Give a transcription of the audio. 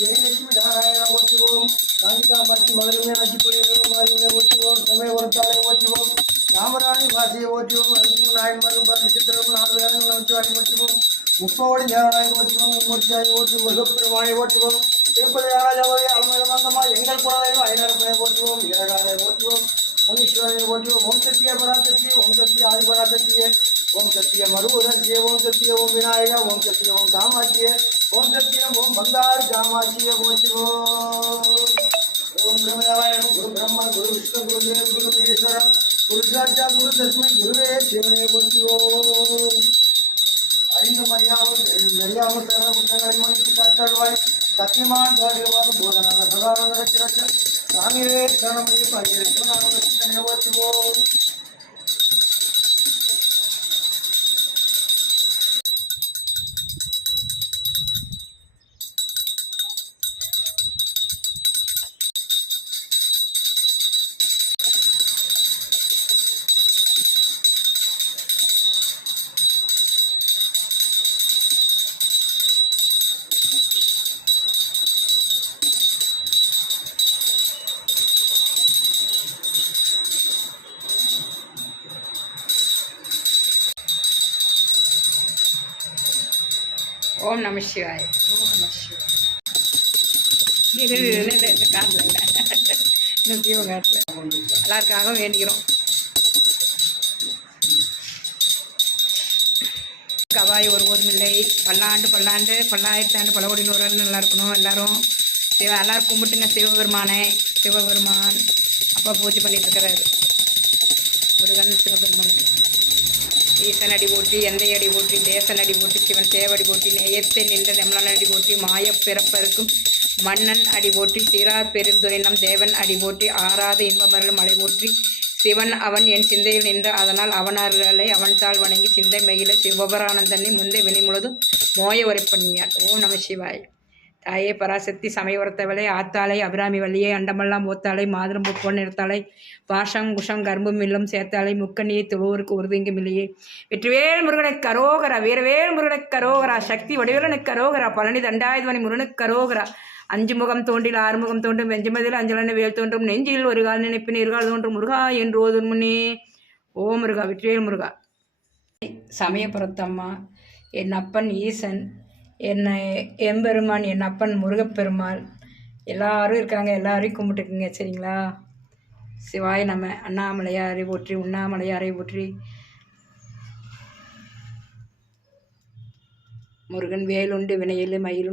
ஜெயலட்சுமி நாராயணா ஓட்டுவோம். காஞ்சிகாமாட்சி மதுரமே நச்சுப்பொழியை ஓட்டுவோம். சமய ஒருத்தாலை ஓட்டுவோம். ராமராணி வாசியை ஓட்டுவோம். அருந்திமு நாயன்மாரும் நட்சத்திரம் 4 வேதங்கள் நமச்சிவாயை ஓட்டுவோம். முப்போடி ஞானாய் ஓட்டுவோம். மும்மூர்த்தியாய் ஓட்டுவோம். முருகப்பெருமானை ஓட்டுவோம். திருப்பதி ராஜாவை அலமேலமந்தமா எங்கள் குலதெய்வம் ஐநரப்பனை ஓட்டுவோம். வீரகாலை ஓட்டுவோம். முனீஸ்வரனை ஓட்டுவோம். ஓம் சத்திய பராசக்தி, ஓம் சத்திய ஆதிபராசக்தியே, ஓம் சத்திய மருவரசியே, ஓம் சத்திய ஓம் விநாயகா, ஓம் சத்திய ஓம் காமாட்சியே, ஓம் சத்தியம் ஓம் பங்காரு காமாட்சியை ஓட்டுவோம். ஓம் பிரம்மநாராயணம் குரு பிரம்மா குரு விஷ்ணு குரு தேவ குரு மகேஸ்வரம் குரு சாட்சா குரு தஸ்மை குருவே சிவனை ஓட்டுவோம். அறிந்தும் அறியாமல் தெரியாமல் தர குற்றங்களை மன்னித்து காத்தல்வாய் சத்தியமான் பாடுவார் போதனாக சதானந்த சிறக்க சாமியே சரணமொழி பகிர்ந்து ஓட்டுவோம். ஓம் நம சிவாய். ஓம் நம சிவாய். காட்டில் இன்னும் தீவங்காட்டில் எல்லாருக்காகவும் வேண்டிக்கிறோம். கவாய் ஒருபோதும் இல்லை. பல்லாண்டு பல்லாயிரத்தாண்டு பல கோடி நூறு நல்லா இருக்கணும். எல்லோரும் எல்லோரும் கும்பிட்டுங்க சிவபெருமானை. சிவபெருமான் அப்பா பூஜை பண்ணிட்டு இருக்கிறாரு. முருகன் சிவபெருமானுக்கு ஈசன் அடி போற்றி, எந்தை அடி போற்றி, தேசன் அடி போற்றி, சிவன் சேவடி போற்றி, நேயத்தை நின்ற நெம்லன் அடி போற்றி, மாயப் பிறப்பருக்கும் மன்னன் அடி போற்றி, சீரார் பெருந்துரைனம் தேவன் அடி போற்றி, ஆறாத இன்பமரலும் மலை போற்றி, சிவன் அவன் என் சிந்தையில் நின்று அதனால் அவனார்களை அவன் தாள் வணங்கி சிந்தை மகிழ சிவபரானந்தனை முந்தை வினை முழுதும் மோய உரைப்பண்ணியான். ஓம் நம சிவாய். தாயே பராசக்தி சமயவரத்தவளை ஆத்தாளை அபிராமி வள்ளியை அண்டமெல்லாம் ஓத்தாளை மாதிரம் பொன் நிறத்தாளை பாஷம் குஷம் கரும்பும் மில்லும் சேர்த்தாளை முக்கண்ணியை தொழுவோருக்கு உறுதிங்கும் இல்லையே. வெற்றிவேல் முருகனுக்கு கரோகரா, வீரவேல் முருகனுக்கு கரோகரா, சக்தி வடிவேலனுக்கு கரோகரா, பழனி தண்டாயுதவனி முருகனுக்கு கரோகரா. 5 முகம் தோன்றில் 6 முகம் தோன்றும் வெஞ்சுமதில் அஞ்சலன வேல் தோன்றும் நெஞ்சில் ஒரு கால் நினைப்பின் இருகால் தோன்றும் முருகா என்று ஓதும் முன்னே. ஓ முருகா, வெற்றிவேல் முருகா. சமயபுரத்தம்மா, என் அப்பன் ஈசன், என்னை எம்பெருமான், என் அப்பன் முருகப்பெருமாள் எல்லாரும் இருக்காங்க. எல்லாரையும் கும்பிட்டுக்குங்க சரிங்களா. சிவாய் நம்ம அண்ணாமலையாரை போற்றி, உண்ணாமலையாரை போற்றி, முருகன் வேலுண்டு வினையில் மயிலுண்டு